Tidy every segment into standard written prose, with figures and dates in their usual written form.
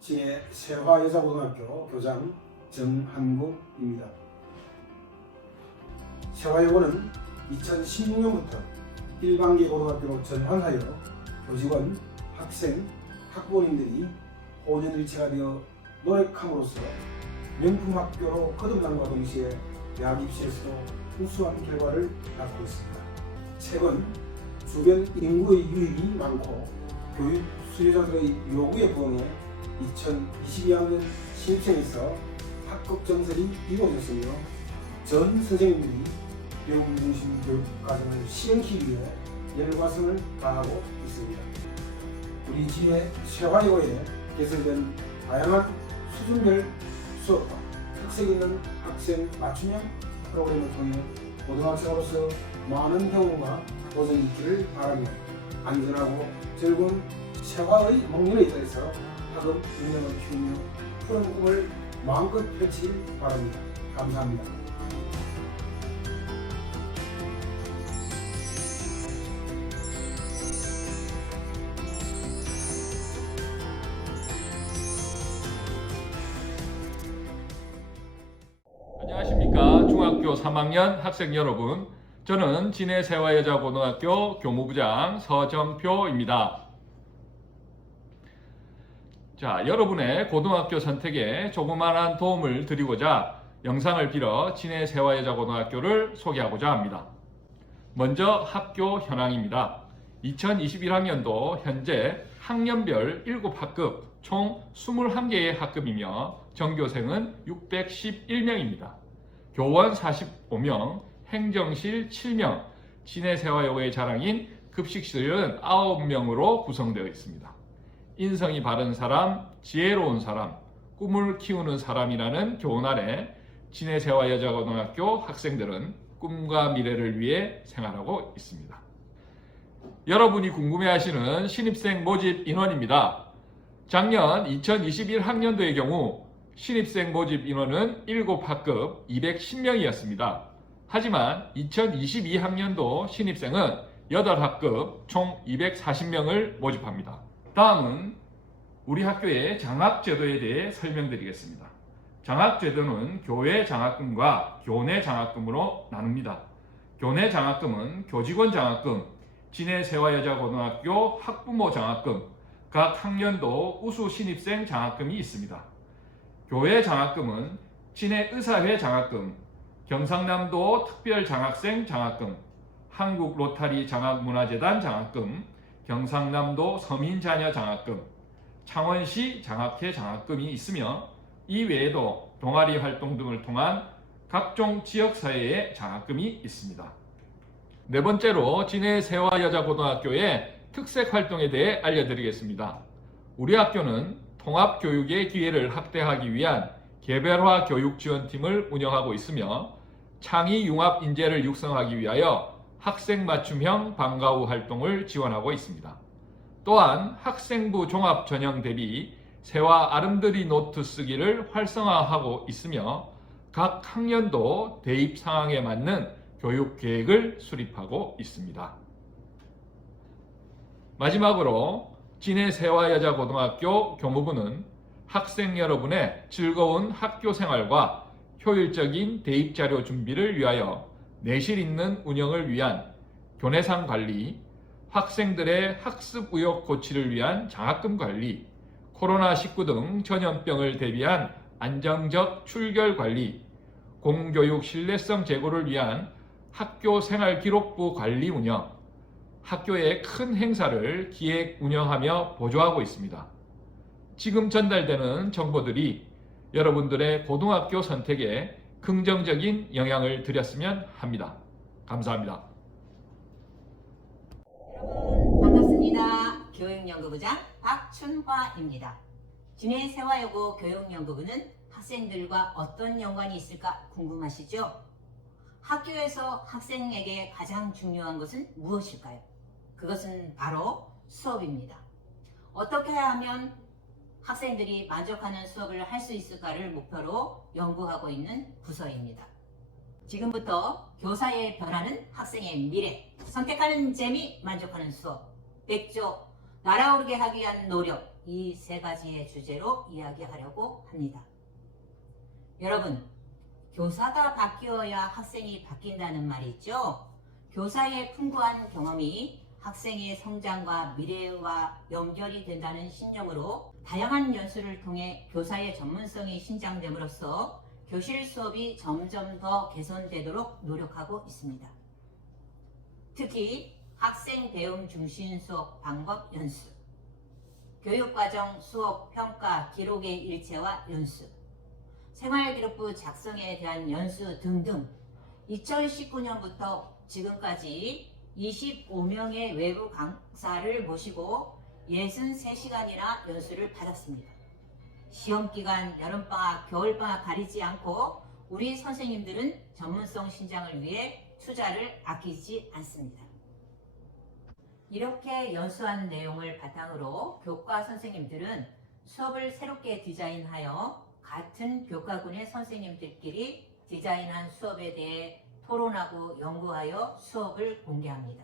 진해 세화여자고등학교 교장 정한국입니다. 세화여고는 2016년부터 일반계 고등학교로 전환하여 교직원, 학생, 학부모님들이 혼연일체가 되어 노력함으로써 명품학교로 거듭남과 동시에 대학 입시에서도 우수한 결과를 낳고 있습니다. 최근 주변 인구의 유입이 많고 교육 수요자들의 요구에 부응해 2022학년 신입생에서 합격 정설이 이루어졌으며 전 선생님들이 배움 중심 교육 과정을 시행하기 위해 열과성을 다하고 있습니다. 우리 진해 세화여고에 개설된 다양한 수준별 수업과 특색 있는 학생 맞춤형 프로그램을 통해 고등학생으로서 많은 경험과 도전이 있기를 바라며 안전하고 즐거운 세화의 목련에 따라서 학업 능력을 키우며 푸른 꿈을 마음껏 펼치길 바랍니다. 감사합니다. 안녕하십니까. 중학교 3학년 학생 여러분, 저는 진해 세화여자고등학교 교무부장 서정표입니다. 자, 여러분의 고등학교 선택에 조그마한 도움을 드리고자 영상을 빌어 진해 세화여자고등학교를 소개하고자 합니다. 먼저 학교 현황입니다. 2021학년도 현재 학년별 7학급 총 21개의 학급이며 전교생은 611명입니다. 교원 45명, 행정실 7명, 진해 세화여고의 자랑인 급식실은 9명으로 구성되어 있습니다. 인성이 바른 사람, 지혜로운 사람, 꿈을 키우는 사람이라는 교훈 아래 진해 세화여자고등학교 학생들은 꿈과 미래를 위해 생활하고 있습니다. 여러분이 궁금해하시는 신입생 모집 인원입니다. 작년 2021학년도의 경우 신입생 모집 인원은 7학급 210명이었습니다. 하지만 2022학년도 신입생은 8학급 총 240명을 모집합니다. 다음은 우리 학교의 장학제도에 대해 설명드리겠습니다. 장학제도는 교외 장학금과 교내 장학금으로 나눕니다. 교내 장학금은 교직원 장학금, 진해 세화여자고등학교 학부모 장학금, 각 학년도 우수 신입생 장학금이 있습니다. 교외 장학금은 진해 의사회 장학금, 경상남도 특별장학생 장학금, 한국로타리 장학문화재단 장학금, 경상남도 서민자녀 장학금, 창원시 장학회 장학금이 있으며 이 외에도 동아리 활동 등을 통한 각종 지역사회의 장학금이 있습니다. 네 번째로 진해 세화여자고등학교의 특색 활동에 대해 알려드리겠습니다. 우리 학교는 통합교육의 기회를 확대하기 위한 개별화 교육지원팀을 운영하고 있으며 창의융합 인재를 육성하기 위하여 학생 맞춤형 방과 후 활동을 지원하고 있습니다. 또한 학생부 종합 전형 대비 세화 아름드리 노트 쓰기를 활성화하고 있으며 각 학년도 대입 상황에 맞는 교육 계획을 수립하고 있습니다. 마지막으로 진해 세화여자고등학교 교무부는 학생 여러분의 즐거운 학교 생활과 효율적인 대입 자료 준비를 위하여 내실 있는 운영을 위한 교내상 관리, 학생들의 학습 의욕 고취를 위한 장학금 관리, 코로나19 등 전염병을 대비한 안정적 출결 관리, 공교육 신뢰성 제고를 위한 학교 생활기록부 관리 운영, 학교의 큰 행사를 기획 운영하며 보조하고 있습니다. 지금 전달되는 정보들이 여러분들의 고등학교 선택에 긍정적인 영향을 드렸으면 합니다. 감사합니다. 여러분 반갑습니다. 교육연구부장 박춘화입니다. 진해 세화여고 교육연구부는 학생들과 어떤 연관이 있을까 궁금하시죠? 학교에서 학생에게 가장 중요한 것은 무엇일까요? 그것은 바로 수업입니다. 어떻게 하면 학생들이 만족하는 수업을 할 수 있을까를 목표로 연구하고 있는 부서입니다. 지금부터 교사의 변화는 학생의 미래, 선택하는 재미, 만족하는 수업, 백조, 날아오르게 하기 위한 노력, 이 세 가지의 주제로 이야기하려고 합니다. 여러분, 교사가 바뀌어야 학생이 바뀐다는 말이 있죠? 교사의 풍부한 경험이 학생의 성장과 미래와 연결이 된다는 신념으로 다양한 연수를 통해 교사의 전문성이 신장됨으로써 교실 수업이 점점 더 개선되도록 노력하고 있습니다. 특히 학생 배움 중심 수업 방법 연수, 교육과정 수업 평가 기록의 일체화 연수, 생활기록부 작성에 대한 연수 등등 2019년부터 지금까지 25명의 외부 강사를 모시고 63시간이나 연수를 받았습니다. 시험기간, 여름방학, 겨울방학 가리지 않고 우리 선생님들은 전문성 신장을 위해 투자를 아끼지 않습니다. 이렇게 연수한 내용을 바탕으로 교과 선생님들은 수업을 새롭게 디자인하여 같은 교과군의 선생님들끼리 디자인한 수업에 대해 토론하고 연구하여 수업을 공개합니다.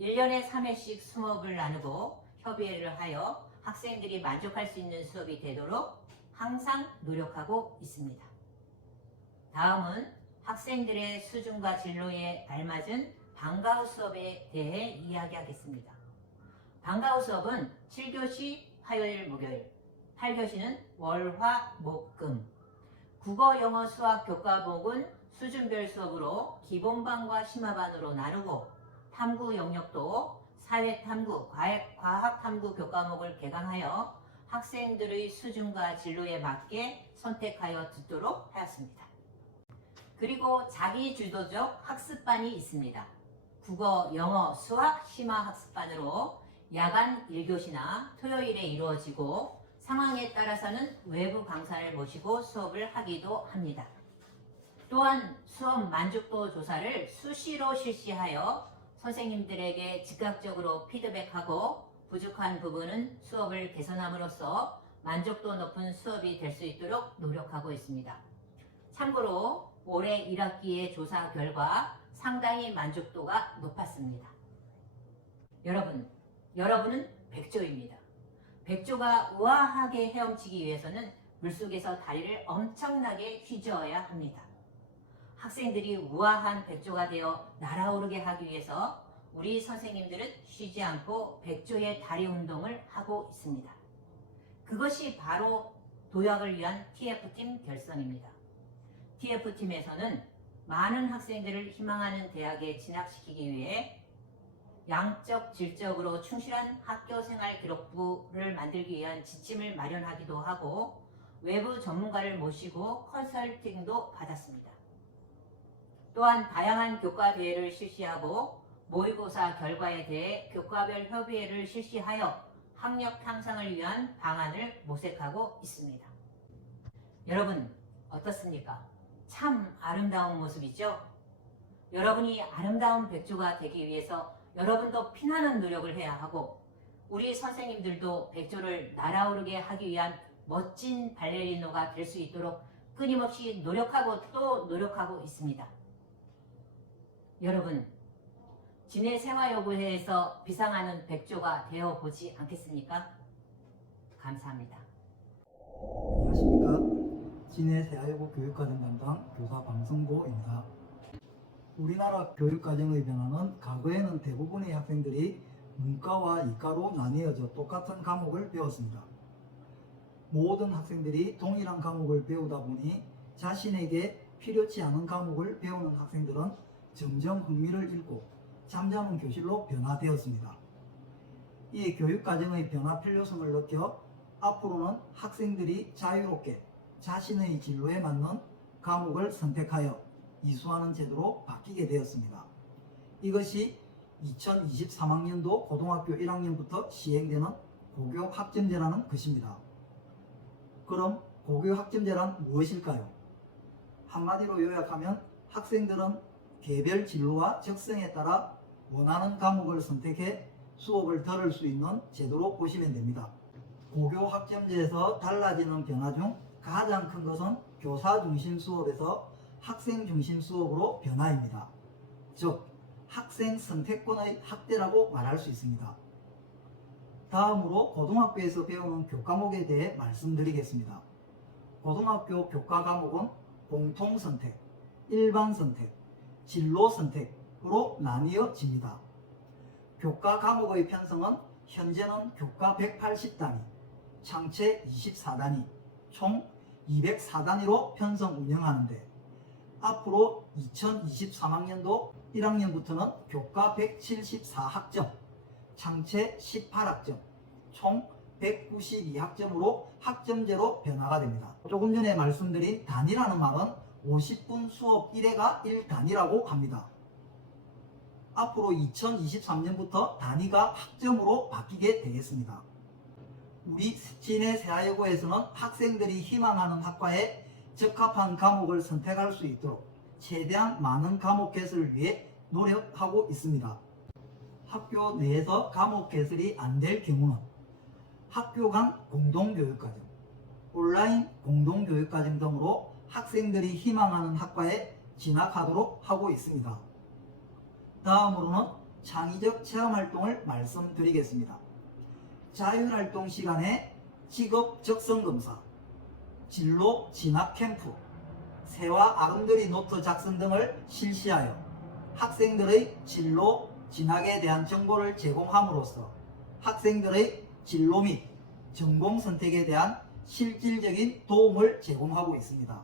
1년에 3회씩 수업을 나누고 협의를 하여 학생들이 만족할 수 있는 수업이 되도록 항상 노력하고 있습니다. 다음은 학생들의 수준과 진로에 알맞은 방과후 수업에 대해 이야기하겠습니다. 방과후 수업은 7교시 화요일, 목요일, 8교시는 월, 화, 목, 금, 국어, 영어, 수학 교과목은 수준별 수업으로 기본반과 심화반으로 나누고 탐구 영역도 사회탐구, 과학탐구 교과목을 개강하여 학생들의 수준과 진로에 맞게 선택하여 듣도록 하였습니다. 그리고 자기주도적 학습반이 있습니다. 국어, 영어, 수학, 심화 학습반으로 야간 1교시나 토요일에 이루어지고 상황에 따라서는 외부 강사를 모시고 수업을 하기도 합니다. 또한 수업 만족도 조사를 수시로 실시하여 선생님들에게 즉각적으로 피드백하고 부족한 부분은 수업을 개선함으로써 만족도 높은 수업이 될 수 있도록 노력하고 있습니다. 참고로 올해 1학기의 조사 결과 상당히 만족도가 높았습니다. 여러분은 백조입니다. 백조가 우아하게 헤엄치기 위해서는 물속에서 다리를 엄청나게 휘저어야 합니다. 학생들이 우아한 백조가 되어 날아오르게 하기 위해서 우리 선생님들은 쉬지 않고 백조의 다리 운동을 하고 있습니다. 그것이 바로 도약을 위한 TF팀 결성입니다. TF팀에서는 많은 학생들을 희망하는 대학에 진학시키기 위해 양적, 질적으로 충실한 학교생활 기록부를 만들기 위한 지침을 마련하기도 하고 외부 전문가를 모시고 컨설팅도 받았습니다. 또한 다양한 교과 대회를 실시하고 모의고사 결과에 대해 교과별 협의회를 실시하여 학력 향상을 위한 방안을 모색하고 있습니다. 여러분 어떻습니까? 참 아름다운 모습이죠? 여러분이 아름다운 백조가 되기 위해서 여러분도 피나는 노력을 해야 하고 우리 선생님들도 백조를 날아오르게 하기 위한 멋진 발레리노가 될 수 있도록 끊임없이 노력하고 또 노력하고 있습니다. 여러분, 진해생활요구회에서 비상하는 백조가 되어보지 않겠습니까? 감사합니다. 안녕하십니까. 진해세아여고 교육과정 담당 교사 방성고입니다. 우리나라 교육과정의 변화는 과거에는 대부분의 학생들이 문과와 이과로 나뉘어져 똑같은 과목을 배웠습니다. 모든 학생들이 동일한 과목을 배우다 보니 자신에게 필요치 않은 과목을 배우는 학생들은 점점 흥미를 잃고 잠잠한 교실로 변화되었습니다. 이 교육과정의 변화 필요성을 느껴 앞으로는 학생들이 자유롭게 자신의 진로에 맞는 과목을 선택하여 이수하는 제도로 바뀌게 되었습니다. 이것이 2023학년도 고등학교 1학년부터 시행되는 고교학점제라는 것입니다. 그럼 고교학점제란 무엇일까요? 한마디로 요약하면 학생들은 개별 진로와 적성에 따라 원하는 과목을 선택해 수업을 들을 수 있는 제도로 보시면 됩니다. 고교학점제에서 달라지는 변화 중 가장 큰 것은 교사 중심 수업에서 학생 중심 수업으로 변화입니다. 즉 학생 선택권의 확대라고 말할 수 있습니다. 다음으로 고등학교에서 배우는 교과목에 대해 말씀드리겠습니다. 고등학교 교과 과목은 공통선택, 일반선택, 진로선택으로 나뉘어집니다. 교과 과목의 편성은 현재는 교과 180단위, 창체 24단위, 총 204단위로 편성 운영하는데 앞으로 2023학년도 1학년부터는 교과 174학점, 창체 18학점, 총 192학점으로 학점제로 변화가 됩니다. 조금 전에 말씀드린 단위라는 말은 50분 수업 1회가 1단위라고 합니다. 앞으로 2023년부터 단위가 학점으로 바뀌게 되겠습니다. 우리 진해 세아여고에서는 학생들이 희망하는 학과에 적합한 과목을 선택할 수 있도록 최대한 많은 과목 개설을 위해 노력하고 있습니다. 학교 내에서 과목 개설이 안 될 경우는 학교 간 공동교육과정, 온라인 공동교육과정 등으로 학생들이 희망하는 학과에 진학하도록 하고 있습니다. 다음으로는 창의적 체험활동을 말씀드리겠습니다. 자율활동 시간에 직업 적성검사, 진로 진학 캠프, 새와 아름드리 노트 작성 등을 실시하여 학생들의 진로 진학에 대한 정보를 제공함으로써 학생들의 진로 및 전공 선택에 대한 실질적인 도움을 제공하고 있습니다.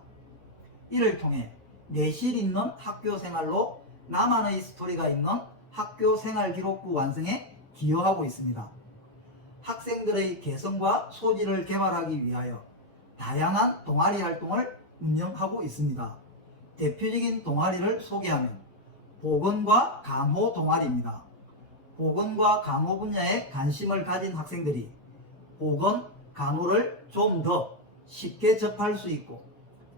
이를 통해 내실 있는 학교 생활로 나만의 스토리가 있는 학교 생활 기록부 완성에 기여하고 있습니다. 학생들의 개성과 소질을 개발하기 위하여 다양한 동아리 활동을 운영하고 있습니다. 대표적인 동아리를 소개하면 보건과 간호 동아리입니다. 보건과 간호 분야에 관심을 가진 학생들이 보건, 간호를 좀 더 쉽게 접할 수 있고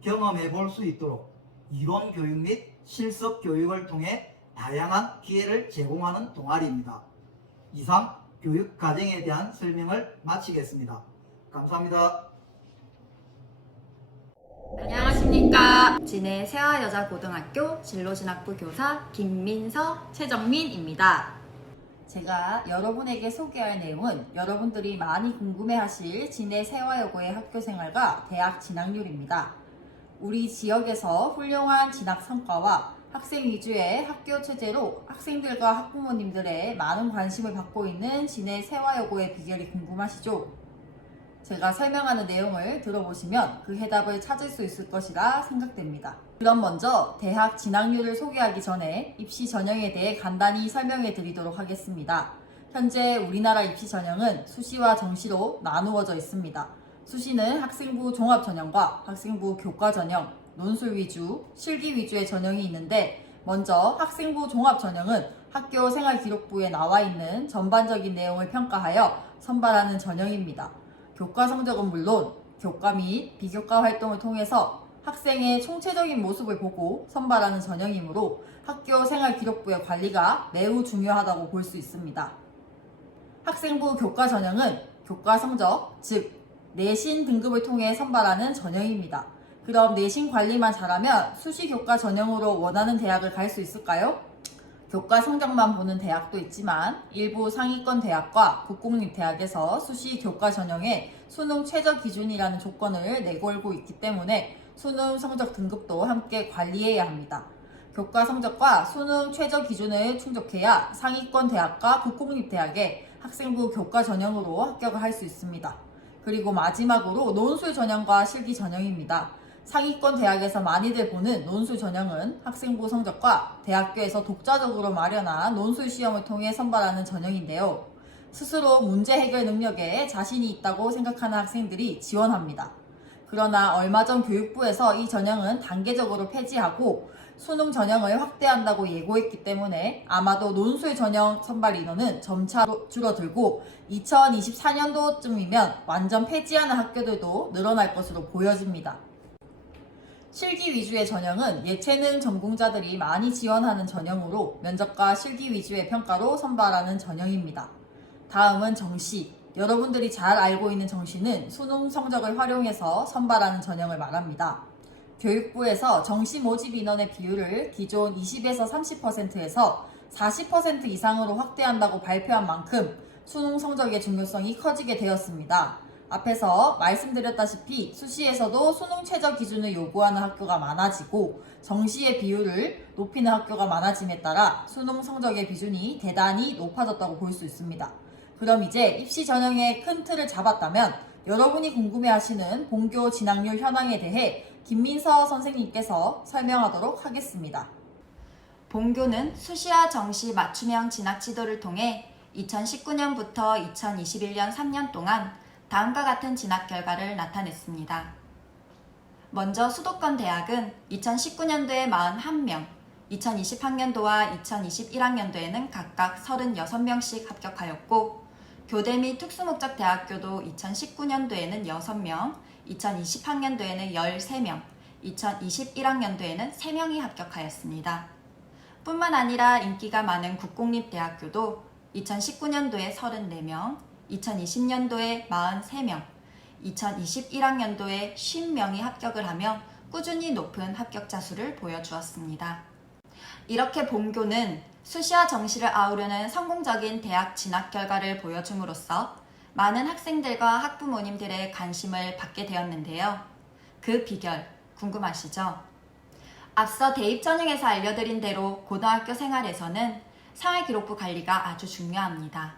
경험해 볼 수 있도록 이론 교육 및 실습 교육을 통해 다양한 기회를 제공하는 동아리입니다. 이상 교육 과정에 대한 설명을 마치겠습니다. 감사합니다. 안녕하십니까. 진해 세화여자고등학교 진로진학부 교사 김민서, 최정민입니다. 제가 여러분에게 소개할 내용은 여러분들이 많이 궁금해하실 진해 세화여고의 학교생활과 대학 진학률입니다. 우리 지역에서 훌륭한 진학 성과와 학생 위주의 학교 체제로 학생들과 학부모님들의 많은 관심을 받고 있는 진해 세화여고의 비결이 궁금하시죠? 제가 설명하는 내용을 들어보시면 그 해답을 찾을 수 있을 것이라 생각됩니다. 그럼 먼저 대학 진학률을 소개하기 전에 입시 전형에 대해 간단히 설명해 드리도록 하겠습니다. 현재 우리나라 입시 전형은 수시와 정시로 나누어져 있습니다. 수시는 학생부 종합 전형과 학생부 교과 전형, 논술 위주, 실기 위주의 전형이 있는데 먼저 학생부 종합 전형은 학교 생활기록부에 나와 있는 전반적인 내용을 평가하여 선발하는 전형입니다. 교과 성적은 물론 교과 및 비교과 활동을 통해서 학생의 총체적인 모습을 보고 선발하는 전형이므로 학교 생활기록부의 관리가 매우 중요하다고 볼 수 있습니다. 학생부 교과 전형은 교과 성적, 즉 내신 등급을 통해 선발하는 전형입니다. 그럼 내신 관리만 잘하면 수시 교과 전형으로 원하는 대학을 갈 수 있을까요? 교과 성적만 보는 대학도 있지만 일부 상위권 대학과 국공립대학에서 수시 교과 전형에 수능 최저 기준이라는 조건을 내걸고 있기 때문에 수능 성적 등급도 함께 관리해야 합니다. 교과 성적과 수능 최저 기준을 충족해야 상위권 대학과 국공립대학에 학생부 교과 전형으로 합격을 할 수 있습니다. 그리고 마지막으로 논술 전형과 실기 전형입니다. 상위권 대학에서 많이들 보는 논술 전형은 학생부 성적과 대학교에서 독자적으로 마련한 논술 시험을 통해 선발하는 전형인데요. 스스로 문제 해결 능력에 자신이 있다고 생각하는 학생들이 지원합니다. 그러나 얼마 전 교육부에서 이 전형은 단계적으로 폐지하고 수능 전형을 확대한다고 예고했기 때문에 아마도 논술 전형 선발 인원은 점차 줄어들고 2024년도쯤이면 완전 폐지하는 학교들도 늘어날 것으로 보여집니다. 실기 위주의 전형은 예체능 전공자들이 많이 지원하는 전형으로 면접과 실기 위주의 평가로 선발하는 전형입니다. 다음은 정시. 여러분들이 잘 알고 있는 정시는 수능 성적을 활용해서 선발하는 전형을 말합니다. 교육부에서 정시 모집 인원의 비율을 기존 20에서 30%에서 40% 이상으로 확대한다고 발표한 만큼 수능 성적의 중요성이 커지게 되었습니다. 앞에서 말씀드렸다시피 수시에서도 수능 최저 기준을 요구하는 학교가 많아지고 정시의 비율을 높이는 학교가 많아짐에 따라 수능 성적의 비중이 대단히 높아졌다고 볼 수 있습니다. 그럼 이제 입시 전형의 큰 틀을 잡았다면 여러분이 궁금해하시는 본교 진학률 현황에 대해 김민서 선생님께서 설명하도록 하겠습니다. 본교는 수시와 정시 맞춤형 진학 지도를 통해 2019년부터 2021년 3년 동안 다음과 같은 진학 결과를 나타냈습니다. 먼저 수도권 대학은 2019년도에 41명, 2020학년도와 2021학년도에는 각각 36명씩 합격하였고, 교대 및 특수목적 대학교도 2019년도에는 6명, 2020학년도에는 13명, 2021학년도에는 3명이 합격하였습니다. 뿐만 아니라 인기가 많은 국공립대학교도 2019년도에 34명, 2020년도에 43명, 2021학년도에 50명이 합격을 하며 꾸준히 높은 합격자 수를 보여주었습니다. 이렇게 본교는 수시와 정시를 아우르는 성공적인 대학 진학 결과를 보여줌으로써 많은 학생들과 학부모님들의 관심을 받게 되었는데요. 그 비결 궁금하시죠? 앞서 대입 전형에서 알려드린 대로 고등학교 생활에서는 생활기록부 관리가 아주 중요합니다.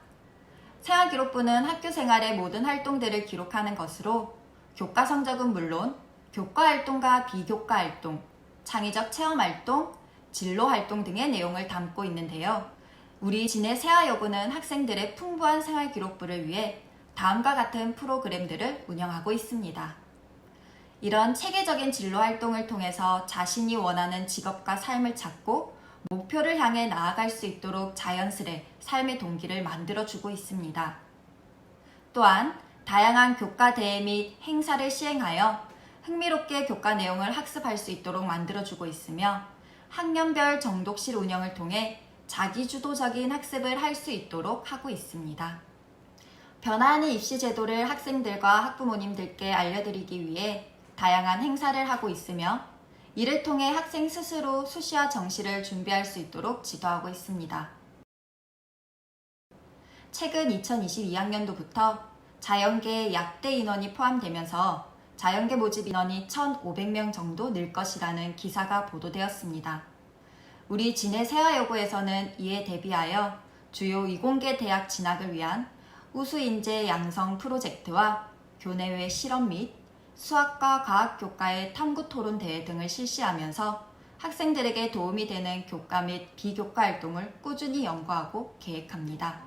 생활기록부는 학교 생활의 모든 활동들을 기록하는 것으로 교과 성적은 물론 교과 활동과 비교과 활동, 창의적 체험 활동, 진로 활동 등의 내용을 담고 있는데요. 우리 진해 세아여고는 학생들의 풍부한 생활기록부를 위해 다음과 같은 프로그램들을 운영하고 있습니다. 이런 체계적인 진로 활동을 통해서 자신이 원하는 직업과 삶을 찾고 목표를 향해 나아갈 수 있도록 자연스레 삶의 동기를 만들어주고 있습니다. 또한 다양한 교과 대회 및 행사를 시행하여 흥미롭게 교과 내용을 학습할 수 있도록 만들어주고 있으며 학년별 정독실 운영을 통해 자기주도적인 학습을 할 수 있도록 하고 있습니다. 변화하는 입시 제도를 학생들과 학부모님들께 알려드리기 위해 다양한 행사를 하고 있으며 이를 통해 학생 스스로 수시와 정시를 준비할 수 있도록 지도하고 있습니다. 최근 2022학년도부터 자연계에 약대 인원이 포함되면서 자연계 모집 인원이 1,500명 정도 늘 것이라는 기사가 보도되었습니다. 우리 진해 세아여고에서는 이에 대비하여 주요 이공계 대학 진학을 위한 우수인재 양성 프로젝트와 교내외 실험 및 수학과 과학교과의 탐구토론 대회 등을 실시하면서 학생들에게 도움이 되는 교과 및 비교과 활동을 꾸준히 연구하고 계획합니다.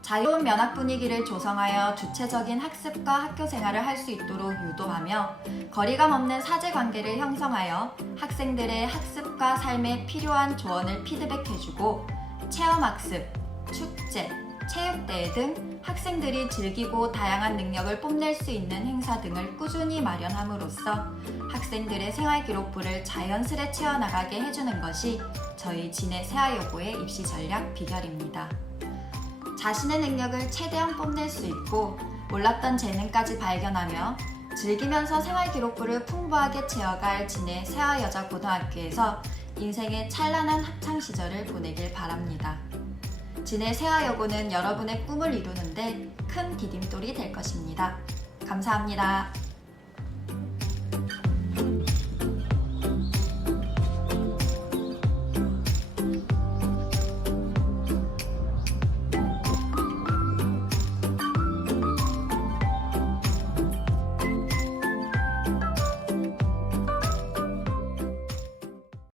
자유로운 면학 분위기를 조성하여 주체적인 학습과 학교 생활을 할 수 있도록 유도하며 거리감 없는 사제관계를 형성하여 학생들의 학습과 삶에 필요한 조언을 피드백해주고 체험학습, 축제, 체육대회 등 학생들이 즐기고 다양한 능력을 뽐낼 수 있는 행사 등을 꾸준히 마련함으로써 학생들의 생활기록부를 자연스레 채워나가게 해주는 것이 저희 진해 세아여고의 입시 전략 비결입니다. 자신의 능력을 최대한 뽐낼 수 있고 몰랐던 재능까지 발견하며 즐기면서 생활기록부를 풍부하게 채워갈 진해 세아여자고등학교에서 인생의 찬란한 학창시절을 보내길 바랍니다. 진해 세아여고는 여러분의 꿈을 이루는데 큰 디딤돌이 될 것입니다. 감사합니다.